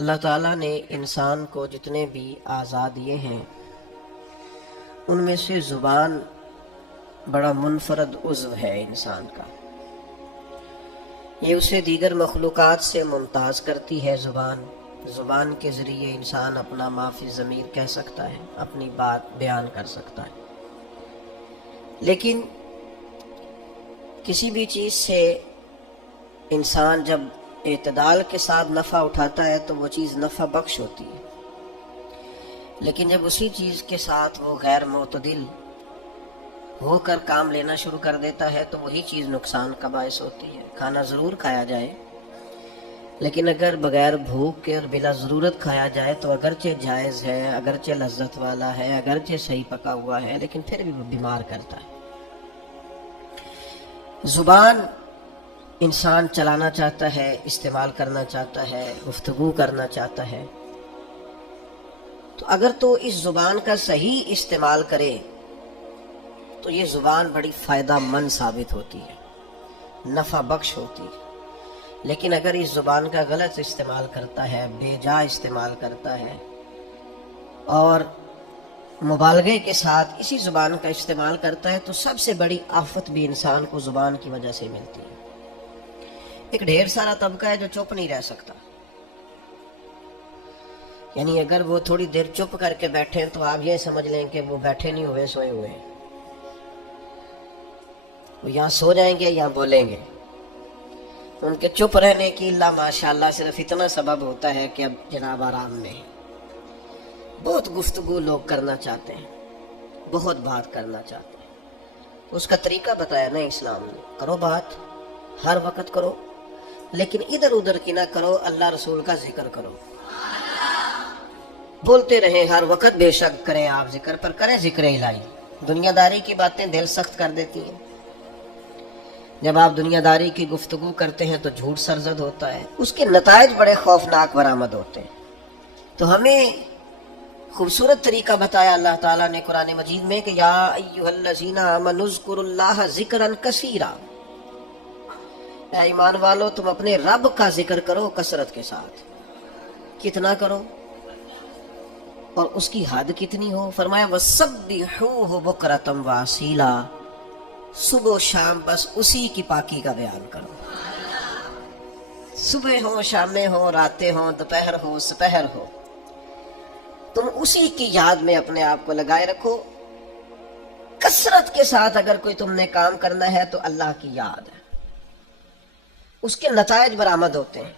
اللہ تعالیٰ نے انسان کو جتنے بھی اعضاء دیے ہیں ان میں سے زبان بڑا منفرد عضو ہے انسان کا. یہ اسے دیگر مخلوقات سے ممتاز کرتی ہے. زبان کے ذریعے انسان اپنا ما فی الضمیر کہہ سکتا ہے، اپنی بات بیان کر سکتا ہے. لیکن کسی بھی چیز سے انسان جب اعتدال کے ساتھ نفع اٹھاتا ہے تو وہ چیز نفع بخش ہوتی ہے، لیکن جب اسی چیز کے ساتھ وہ غیر معتدل ہو کر کام لینا شروع کر دیتا ہے تو وہی چیز نقصان کا باعث ہوتی ہے. کھانا ضرور کھایا جائے، لیکن اگر بغیر بھوک کے اور بلا ضرورت کھایا جائے تو اگرچہ جائز ہے، اگرچہ لذت والا ہے، اگرچہ صحیح پکا ہوا ہے، لیکن پھر بھی وہ بیمار کرتا ہے. زبان انسان چلانا چاہتا ہے، استعمال کرنا چاہتا ہے، گفتگو کرنا چاہتا ہے، تو اگر تو اس زبان کا صحیح استعمال کرے تو یہ زبان بڑی فائدہ مند ثابت ہوتی ہے، نفع بخش ہوتی ہے. لیکن اگر اس زبان کا غلط استعمال کرتا ہے، بے جا استعمال کرتا ہے اور مبالغے کے ساتھ اسی زبان کا استعمال کرتا ہے تو سب سے بڑی آفت بھی انسان کو زبان کی وجہ سے ملتی ہے. ایک ڈھیر سارا طبقہ ہے جو چپ نہیں رہ سکتا، یعنی اگر وہ تھوڑی دیر چپ کر کے بیٹھیں تو آپ یہ سمجھ لیں کہ وہ بیٹھے نہیں ہوئے، سوئے ہوئے ہیں. وہ یہاں سو جائیں گے یا بولیں گے. ان کے چپ رہنے کی اللہ ماشاءاللہ صرف اتنا سبب ہوتا ہے کہ اب جناب آرام میں ہے. بہت گفتگو لوگ کرنا چاہتے ہیں، بہت بات کرنا چاہتے ہیں. اس کا طریقہ بتایا نا اسلام نے، کرو بات، ہر وقت کرو، لیکن ادھر ادھر کی نہ کرو، اللہ رسول کا ذکر کرو. بولتے رہیں ہر وقت، بے شک کریں آپ ذکر، پر کریں ذکر الہی. دنیا داری کی باتیں دل سخت کر دیتی ہیں. جب آپ دنیا داری کی گفتگو کرتے ہیں تو جھوٹ سرزد ہوتا ہے، اس کے نتائج بڑے خوفناک برآمد ہوتے ہیں. تو ہمیں خوبصورت طریقہ بتایا اللہ تعالیٰ نے قرآن مجید میں کہ یا ایھا الذین آمنوا اذکروا اللہ ذکرا کثیرا، اے ایمان والو تم اپنے رب کا ذکر کرو کثرت کے ساتھ. کتنا کرو اور اس کی حد کتنی ہو؟ فرمایا وَسَبِّحُوهُ بُكْرَةً وَأَصِيلًا، صبح و شام بس اسی کی پاکی کا بیان کرو. صبح ہو، شامیں ہو، راتیں ہوں، دوپہر ہو، سپہر ہو، تم اسی کی یاد میں اپنے آپ کو لگائے رکھو. کثرت کے ساتھ اگر کوئی تم نے کام کرنا ہے تو اللہ کی یاد ہے، اس کے نتائج برآمد ہوتے ہیں.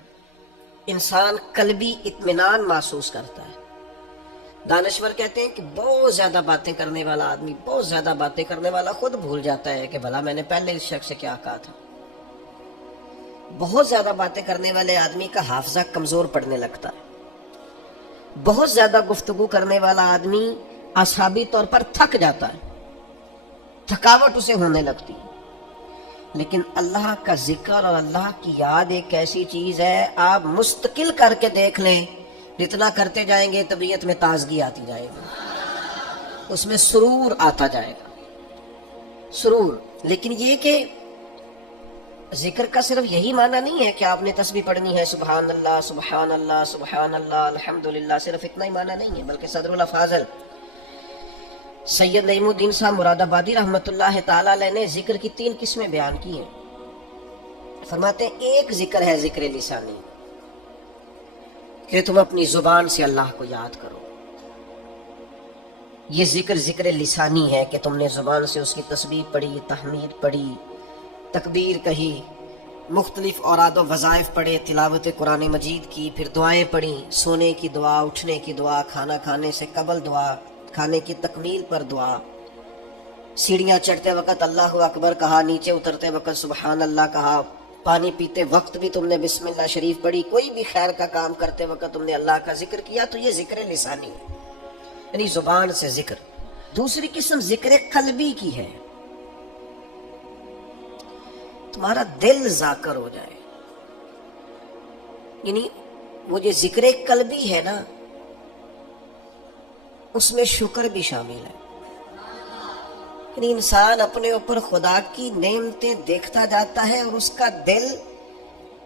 انسان قلبی اطمینان محسوس کرتا ہے. دانشور کہتے ہیں کہ بہت زیادہ باتیں کرنے والا آدمی، بہت زیادہ باتیں کرنے والا خود بھول جاتا ہے کہ بھلا میں نے پہلے اس شخص سے کیا کہا تھا. بہت زیادہ باتیں کرنے والے آدمی کا حافظہ کمزور پڑنے لگتا ہے. بہت زیادہ گفتگو کرنے والا آدمی اعصابی طور پر تھک جاتا ہے، تھکاوٹ اسے ہونے لگتی ہے. لیکن اللہ کا ذکر اور اللہ کی یاد ایک ایسی چیز ہے، آپ مستقل کر کے دیکھ لیں، جتنا کرتے جائیں گے طبیعت میں تازگی آتی جائے گی، اس میں سرور آتا جائے گا، سرور. لیکن یہ کہ ذکر کا صرف یہی معنی نہیں ہے کہ آپ نے تسبیح پڑھنی ہے سبحان اللہ سبحان اللہ سبحان اللہ الحمدللہ، صرف اتنا ہی معنی نہیں ہے، بلکہ صدر الافاضل سید نعیم الدین صاحب مراد آبادی رحمۃ اللہ تعالی علیہ نے ذکر کی 3 قسمیں بیان کی ہیں. فرماتے ہیں ایک ذکر ہے ذکر لسانی، کہ تم اپنی زبان سے اللہ کو یاد کرو. یہ ذکر لسانی ہے کہ تم نے زبان سے اس کی تسبیح پڑھی، تحمید پڑھی، تکبیر کہی، مختلف اوراد و وظائف پڑھے، تلاوت قرآن مجید کی، پھر دعائیں پڑھی، سونے کی دعا، اٹھنے کی دعا، کھانا کھانے سے قبل دعا، کھانے کی تکمیل پر دعا، سیڑھیاں چڑھتے وقت اللہ اکبر کہا، نیچے اترتے وقت سبحان اللہ کہا، پانی پیتے وقت بھی تم نے بسم اللہ شریف پڑھی، کوئی بھی خیر کا کام کرتے وقت تم نے اللہ کا ذکر کیا، تو یہ ذکر لسانی ہے، یعنی زبان سے ذکر. دوسری قسم ذکر قلبی کی ہے، تمہارا دل ذاکر ہو جائے، یعنی وہ جو ذکر قلبی ہے نا، اس میں شکر بھی شامل ہے. یعنی انسان اپنے اوپر خدا کی نعمتیں دیکھتا جاتا ہے اور اس کا دل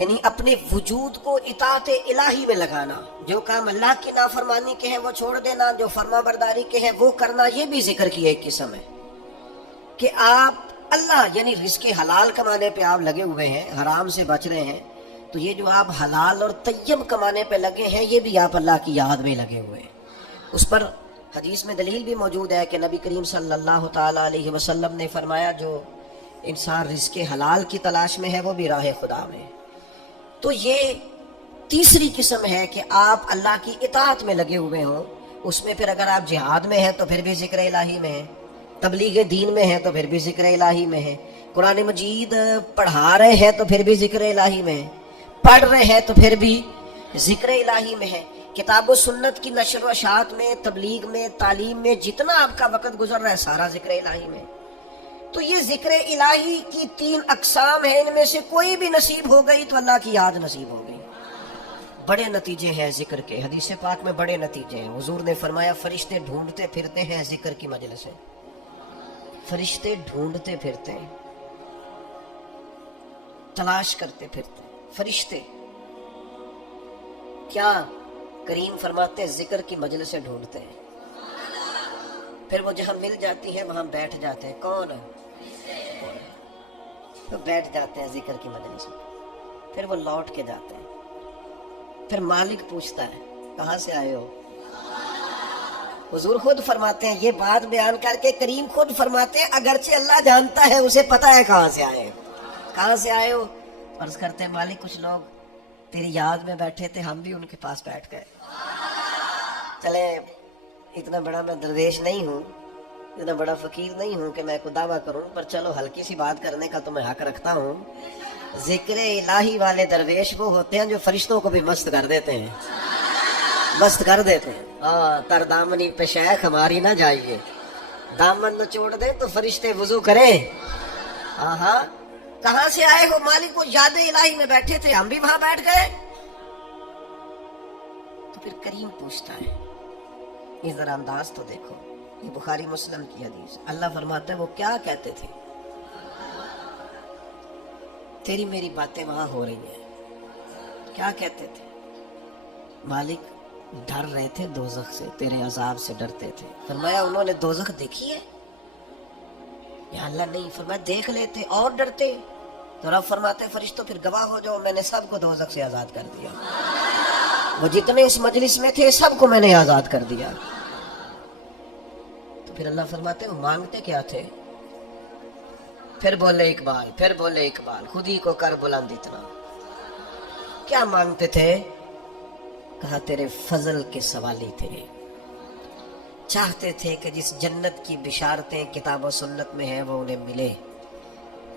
یعنی اپنے وجود کو اطاعت الہی میں لگانا، جو کام اللہ کی نافرمانی کے ہیں وہ چھوڑ دینا، جو فرما برداری کے ہیں وہ کرنا، یہ بھی ذکر کی ایک قسم ہے کہ آپ اللہ یعنی رزق حلال کمانے پہ آپ لگے ہوئے ہیں، حرام سے بچ رہے ہیں، تو یہ جو آپ حلال اور طیب کمانے پہ لگے ہیں یہ بھی آپ اللہ کی یاد میں لگے ہوئے ہیں۔ اس پر حدیث میں دلیل بھی موجود ہے کہ نبی کریم صلی اللہ تعالی علیہ وسلم نے فرمایا جو انسان رزق حلال کی تلاش میں ہے وہ بھی راہ خدا میں ہے۔ تو یہ تیسری قسم ہے کہ آپ اللہ کی اطاعت میں لگے ہوئے ہوں، اس میں پھر اگر آپ جہاد میں ہیں تو پھر بھی ذکر الہی میں ہے، تبلیغ دین میں ہے تو پھر بھی ذکر الہی میں ہے، قرآن مجید پڑھا رہے ہیں تو پھر بھی ذکر الہی میں ہے، پڑھ رہے ہیں تو پھر بھی ذکر الہی میں ہے، کتاب و سنت کی نشر و اشاعت میں، تبلیغ میں، تعلیم میں جتنا آپ کا وقت گزر رہا ہے سارا ذکر الہی میں۔ تو یہ ذکر الہی کی 3 اقسام ہیں، ان میں سے کوئی بھی نصیب ہو گئی تو اللہ کی یاد نصیب ہو گئی۔ بڑے نتیجے ہیں ذکر کے، حدیث پاک میں بڑے نتیجے ہیں۔ حضور نے فرمایا فرشتے ڈھونڈتے پھرتے ہیں ذکر کی مجلس سے، فرشتے ڈھونڈتے پھرتے ہیں، تلاش کرتے پھرتے ہیں فرشتے۔ کیا کریم فرماتے ہیں ذکر کی مجلس سے ڈھونڈتے ہیں، پھر وہ جہاں مل جاتی ہے وہاں بیٹھ جاتے ہیں۔ کون؟ تو بیٹھ جاتے ہیں ذکر کی مجلس میں، پھر وہ لوٹ کے جاتے ہیں، پھر مالک پوچھتا ہے کہاں سے آئے ہو؟ حضور خود فرماتے ہیں، یہ بات بیان کر کے کریم خود فرماتے ہیں اگرچہ اللہ جانتا ہے، اسے پتا ہے کہاں سے آئے ہو، کہاں سے آئے ہو؟ عرض کرتے ہیں مالک کچھ لوگ تیری یاد میں بیٹھے تھے، ہم بھی ان کے پاس بیٹھ گئے۔ چلے اتنا بڑا میں درویش نہیں ہوں، اتنا بڑا فقیر نہیں ہوں کہ میں کوئی دعویٰ کروں، پر چلو ہلکی سی بات کرنے کا تو میں حق رکھتا ہوں۔ ذکر الہی والے درویش وہ ہوتے ہیں جو فرشتوں کو بھی مست کر دیتے ہیں، مست کر دیتے ہیں۔ تر دامنی پہ شیخ ہماری نہ جائیے، دامن نہ چھوڑ دے تو فرشتے وضو کریں۔ ہاں کہاں سے آئے ہو؟ مالک وہ یاد الہی میں بیٹھے تھے، ہم بھی وہاں بیٹھ گئے۔ تو پھر کریم پوچھتا ہے، یہ ذرا انداز تو دیکھو، یہ بخاری مسلم کی حدیث، اللہ فرماتا ہے وہ کیا کہتے تھے؟ تیری میری باتیں وہاں ہو رہی ہیں، کیا کہتے تھے؟ مالک ڈر رہے تھے دوزخ سے، تیرے عذاب سے ڈرتے تھے۔ فرمایا انہوں نے دوزخ دیکھی ہے؟ یا اللہ نہیں۔ فرمایا دیکھ لیتے اور ڈرتے؟ تو رب فرماتے فرشتوں پھر گواہ ہو جاؤ، میں نے سب کو دوزخ سے آزاد کر دیا، وہ جتنے اس مجلس میں تھے سب کو میں نے آزاد کر دیا۔ تو پھر اللہ فرماتے وہ مانگتے کیا تھے؟ پھر بولے اقبال، پھر بولے اقبال، خود ہی کو کر بلند اتنا، کیا مانگتے تھے؟ کہا تیرے فضل کے سوالی تھے، چاہتے تھے کہ جس جنت کی بشارتیں کتاب و سنت میں ہیں وہ انہیں ملے۔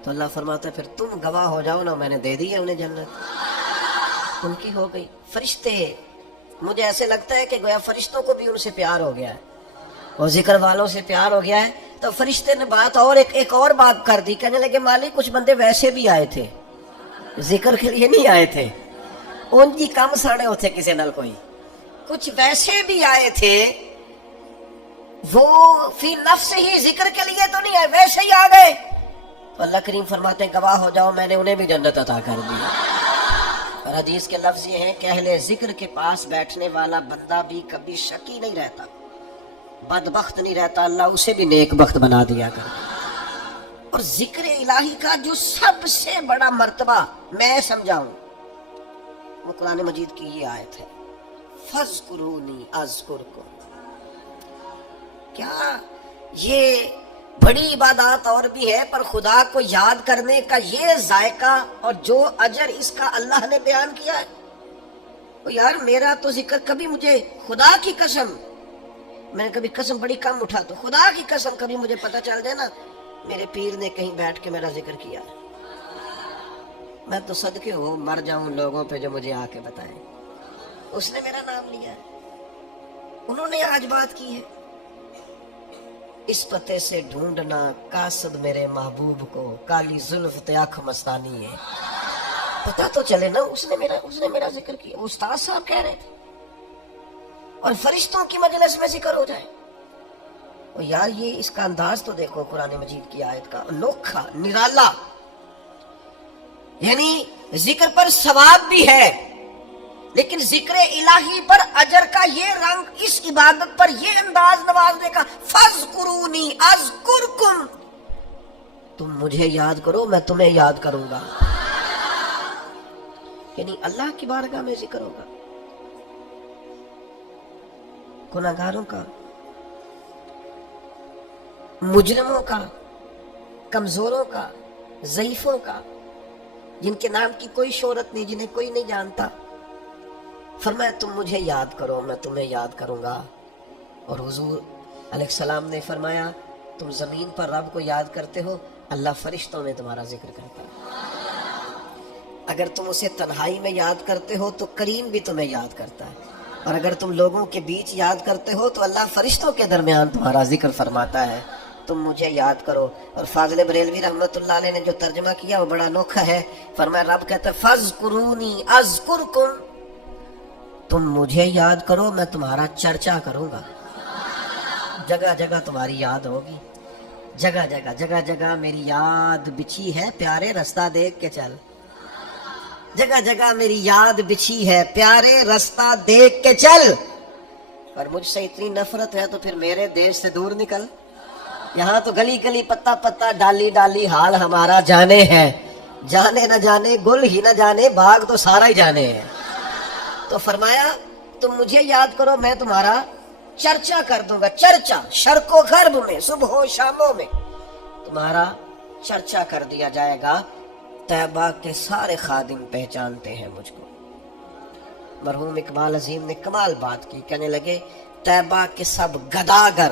تو اللہ فرماتا ہے پھر تم گواہ ہو جاؤ نا، میں نے دے دی ہے انہیں جنت، ان کی ہو گئی۔ فرشتے، مجھے ایسے لگتا ہے کہ گویا فرشتوں کو بھی ان سے پیار ہو گیا ہے، اور ذکر والوں سے پیار ہو گیا ہے، تو فرشتے نے بات اور ایک اور بات کر دی، کہنے لگے مالک کچھ بندے ویسے بھی آئے تھے، ذکر کے لیے نہیں آئے تھے، ان کی کم ساڑے ہوتے کسی نل کوئی، کچھ ویسے بھی آئے تھے، وہ فی نفس ہی ذکر کے لیے تو نہیں آئے، ویسے ہی آ گئے۔ تو اللہ کریم فرماتے ہیں گواہ ہو جاؤ، میں نے انہیں بھی جنت عطا کر دی۔ اور حدیث کے لفظ یہ ہیں کہ اہل ذکر کے پاس بیٹھنے والا بندہ بھی کبھی شکی نہیں رہتا، بدبخت نہیں رہتا، اللہ اسے بھی نیک بخت بنا دیا کرتا۔ اور ذکر الہی کا جو سب سے بڑا مرتبہ میں سمجھاؤں وہ قرآن مجید کی یہ آیت ہے، فَاذْكُرُونِي أَذْكُرْكُمْ۔ کیا یہ بڑی عبادات اور بھی ہے، پر خدا کو یاد کرنے کا یہ ذائقہ اور جو اجر اس کا اللہ نے بیان کیا ہے، وہ یار میرا تو ذکر کبھی مجھے خدا کی قسم، میں نے کبھی قسم بڑی کم اٹھا، تو خدا کی قسم کبھی مجھے پتہ چل جائے نا میرے پیر نے کہیں بیٹھ کے میرا ذکر کیا، میں تو صدقے ہو مر جاؤں لوگوں پہ جو مجھے آ کے بتائیں اس نے میرا نام لیا ہے، انہوں نے آج بات کی ہے۔ اس پتے سے ڈھونڈنا قاصد میرے محبوب کو، کالی زلف آنکھ مستانی ہے، پتہ تو چلے نا اس نے میرا ذکر کیا۔ استاد صاحب کہہ رہے تھے، اور فرشتوں کی مجلس میں ذکر ہو جائے، اور یار یہ اس کا انداز تو دیکھو قرآن مجید کی آیت کا، انوکھا، نرالا، یعنی ذکر پر ثواب بھی ہے، لیکن ذکر الہی پر اجر کا یہ رنگ، اس عبادت پر یہ انداز نوازنے کا، فَاذْكُرُونِي أَذْكُرْكُمْ، تم مجھے یاد کرو میں تمہیں یاد کروں گا. یعنی اللہ کی بارگاہ میں ذکر ہوگا. گناہگاروں کا، مجرموں کا، کمزوروں کا، ضعیفوں کا، جن کے نام کی کوئی شہرت نہیں، جنہیں کوئی نہیں جانتا، فرمایا تم مجھے یاد کرو میں تمہیں یاد کروں گا. اور حضور علیہ السلام نے فرمایا تم زمین پر رب کو یاد کرتے ہو، اللہ فرشتوں میں تمہارا ذکر کرتا ہے. اگر تم اسے تنہائی میں یاد کرتے ہو تو کریم بھی تمہیں یاد کرتا ہے، اور اگر تم لوگوں کے بیچ یاد کرتے ہو تو اللہ فرشتوں کے درمیان تمہارا ذکر فرماتا ہے. تم مجھے یاد کرو. اور فاضل بریلوی رحمۃ اللہ علیہ نے جو ترجمہ کیا وہ بڑا انوکھا ہے. فرمایا رب کہتا ہے فَاذْكُرُونِي أَذْكُرْكُمْ، تم مجھے یاد کرو میں تمہارا چرچا کروں گا. جگہ جگہ تمہاری یاد ہوگی، جگہ جگہ جگہ جگہ میری یاد بچھی ہے پیارے رستہ دیکھ کے چل. جگہ جگہ میری یاد بچھی ہے پیارے رستہ دیکھ کے چل. اور مجھ سے اتنی نفرت ہے تو پھر میرے دیش سے دور نکل. یہاں تو گلی گلی پتا پتا ڈالی ڈالی حال ہمارا جانے ہے. جانے نہ جانے گل ہی نہ جانے باغ تو سارا ہی جانے ہے. تو فرمایا تم مجھے یاد کرو میں تمہارا چرچا کر دوں گا. چرچا شرق و غرب میں، صبح و شاموں میں تمہارا چرچا کر دیا جائے گا. طیبہ کے سارے خادم پہچانتے ہیں مجھ کو. مرحوم اقبال عظیم نے کمال بات کی، کہنے لگے طیبہ کے سب گداگر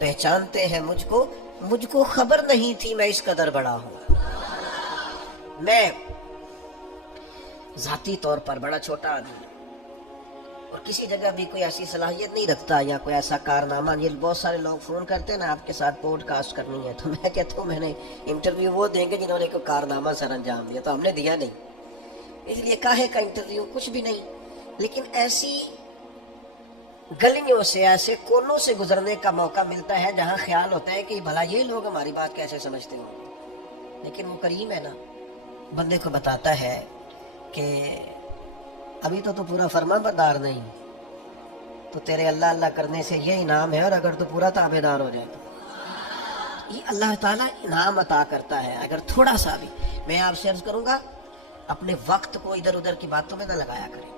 پہچانتے ہیں مجھ کو خبر نہیں تھی میں اس قدر بڑا ہوں. میں ذاتی طور پر بڑا چھوٹا آدمی اور کسی جگہ بھی کوئی ایسی صلاحیت نہیں رکھتا یا کوئی ایسا کارنامہ. یہ بہت سارے لوگ فون کرتے ہیں نا آپ کے ساتھ پوڈ کاسٹ کرنی ہے، تو میں کہتا ہوں میں نے انٹرویو وہ دیں گے جنہوں نے کوئی کارنامہ سر انجام دیا، تو ہم نے دیا نہیں. اس لیے کاہے کا انٹرویو، کچھ بھی نہیں. لیکن ایسی گلیوں سے، ایسے کونوں سے گزرنے کا موقع ملتا ہے جہاں خیال ہوتا ہے کہ بھلا یہ لوگ ہماری بات کیسے سمجھتے ہوں. لیکن وہ کریم ہے نا، بندے کو بتاتا ہے کہ ابھی تو پورا فرما بردار نہیں، تو تیرے اللہ اللہ کرنے سے یہ انعام ہے، اور اگر تو پورا تابع دار ہو جائے تو یہ اللہ تعالیٰ انعام عطا کرتا ہے. اگر تھوڑا سا بھی، میں آپ سے عرض کروں گا اپنے وقت کو ادھر ادھر کی باتوں میں نہ لگایا کریں.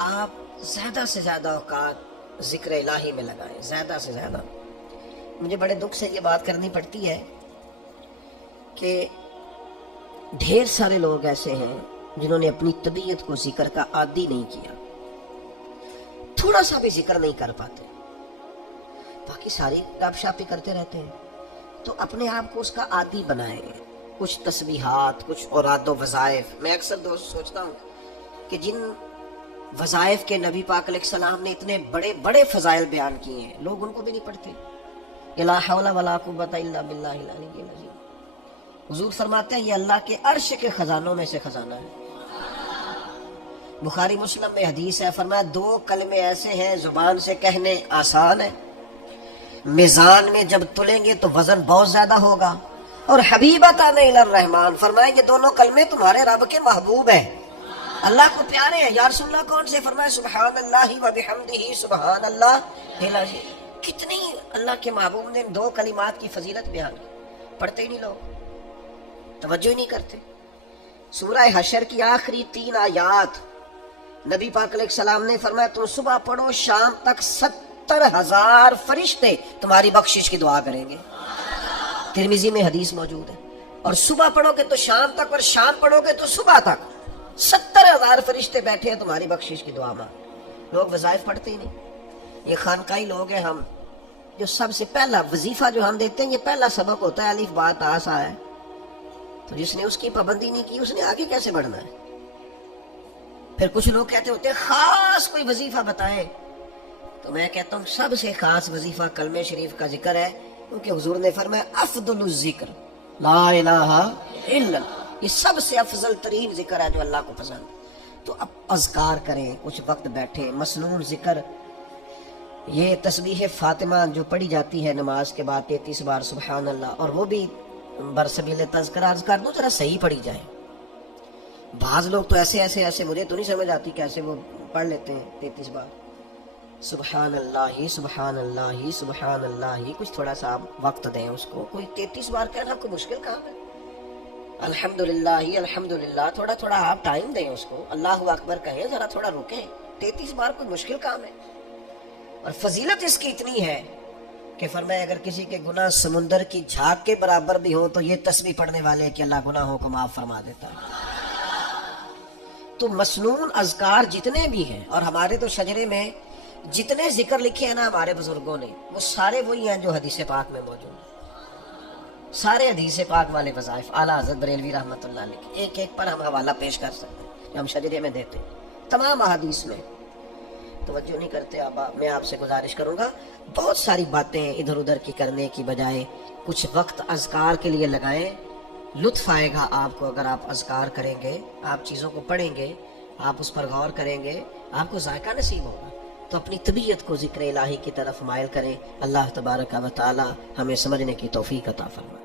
آپ زیادہ سے زیادہ اوقات ذکر الہی میں لگائیں، زیادہ سے زیادہ. مجھے بڑے دکھ سے یہ بات کرنی پڑتی ہے کہ ڈھیر سارے لوگ ایسے ہیں جنہوں نے اپنی طبیعت کو ذکر کا عادی نہیں کیا. تھوڑا سا بھی ذکر نہیں کر پاتے، باقی ساری گپ شاپی کرتے رہتے ہیں. تو اپنے آپ کو اس کا عادی بنائیں. کچھ تسبیحات، کچھ اوراد و وظائف. میں اکثر دوست سوچتا ہوں کہ جن وظائف کے نبی پاک علیہ السلام نے اتنے بڑے بڑے فضائل بیان کیے ہیں، لوگ ان کو بھی نہیں پڑھتے. لا حول ولا قوت الا باللہ العلی العظیم. حضور فرماتے ہیں یہ اللہ کے عرش کے خزانوں میں سے خزانہ ہے. بخاری مسلم میں حدیث ہے، فرمایا دو کلمے ایسے ہیں زبان سے کہنے آسان ہے، میزان میں جب تلیں گے تو وزن بہت زیادہ ہوگا. اور حبیبتان الی الرحمن، فرمایا یہ دونوں کلمے تمہارے رب کے محبوب ہیں، اللہ کو پیارے ہیں. یا رسول اللہ کون سے؟ فرمایا سبحان اللہ و بحمدہ سبحان اللہ العظیم. کتنی اللہ کے محبوب نے دو کلمات کی فضیلت بیان کی، پڑھتے ہی نہیں لوگ، توجہ ہی نہیں کرتے. سورہ حشر کی آخری 3 آیات نبی پاک علیہ السلام نے فرمایا تم صبح پڑھو شام تک 70,000 فرشتے تمہاری بخشش کی دعا کریں گے. ترمذی میں حدیث موجود ہے. اور صبح پڑھو گے تو شام تک، اور شام پڑھو گے تو صبح تک 70,000 فرشتے بیٹھے ہیں تمہاری بخشش کی دعا مانگ. لوگ وظائف پڑھتے ہی نہیں. یہ خانقاہی لوگ ہیں ہم، جو سب سے پہلا وظیفہ جو ہم دیتے ہیں یہ پہلا سبق ہوتا ہے الف با تا سا ہے. تو جس نے اس کی پابندی نہیں کی اس نے آگے کیسے بڑھنا ہے؟ پھر کچھ لوگ کہتے ہوتے ہیں خاص کوئی وظیفہ بتائیں، تو میں کہتا ہوں سب سے خاص وظیفہ کلمہ شریف کا ذکر ہے، کیونکہ حضور نے فرمایا افضل الذکر لا الہ الا اللہ. یہ سب سے افضل ترین ذکر ہے جو اللہ کو پسند. تو اب اذکار کریں، کچھ وقت بیٹھیں. مسنون ذکر یہ تسبیح فاطمہ جو پڑھی جاتی ہے نماز کے بعد 33 بار سبحان اللہ، اور وہ بھی برسبیل تذکرہ عرض کر دوں ذرا صحیح پڑھی جائے. بعض لوگ تو ایسے ایسے ایسے، مجھے تو نہیں سمجھ آتی کیسے وہ پڑھ لیتے ہیں 33 بار سبحان اللہ سبحان اللہ سبحان اللہ. کچھ تھوڑا سا آپ وقت دیں اس کو. کوئی 33 بار کہنا کوئی مشکل کام ہے؟ الحمدللہ الحمدللہ، تھوڑا تھوڑا آپ ٹائم دیں اس کو. اللہ اکبر کہیں، ذرا تھوڑا رکیں. 33 بار کوئی مشکل کام ہے؟ اور فضیلت اس کی اتنی ہے کہ فرمایا اگر کسی کے گناہ سمندر کی جھاگ کے برابر بھی ہو تو یہ تسبیح پڑھنے والے کہ اللہ گناہوں کو معاف فرما دیتا ہے. تو مسنون اذکار جتنے بھی ہیں، اور ہمارے تو شجرے میں جتنے ذکر لکھے ہیں نا ہمارے بزرگوں نے، وہ سارے وہی ہیں جو حدیث پاک میں موجود ہیں. سارے حدیث پاک والے وظائف اعلیٰ حضرت بریلوی رحمۃ اللہ علیہ ایک ایک پر ہم حوالہ پیش کر سکتے ہیں جو ہم شجرے میں دیتے ہیں. تمام احادیث میں توجہ نہیں کرتے آبا. میں آپ سے گزارش کروں گا بہت ساری باتیں ادھر ادھر کی کرنے کی بجائے کچھ وقت اذکار کے لیے لگائیں. لطف آئے گا آپ کو اگر آپ اذکار کریں گے، آپ چیزوں کو پڑھیں گے، آپ اس پر غور کریں گے، آپ کو ذائقہ نصیب ہوگا. تو اپنی طبیعت کو ذکر الہی کی طرف مائل کریں. اللہ تبارک و تعالی ہمیں سمجھنے کی توفیق عطا فرمائے.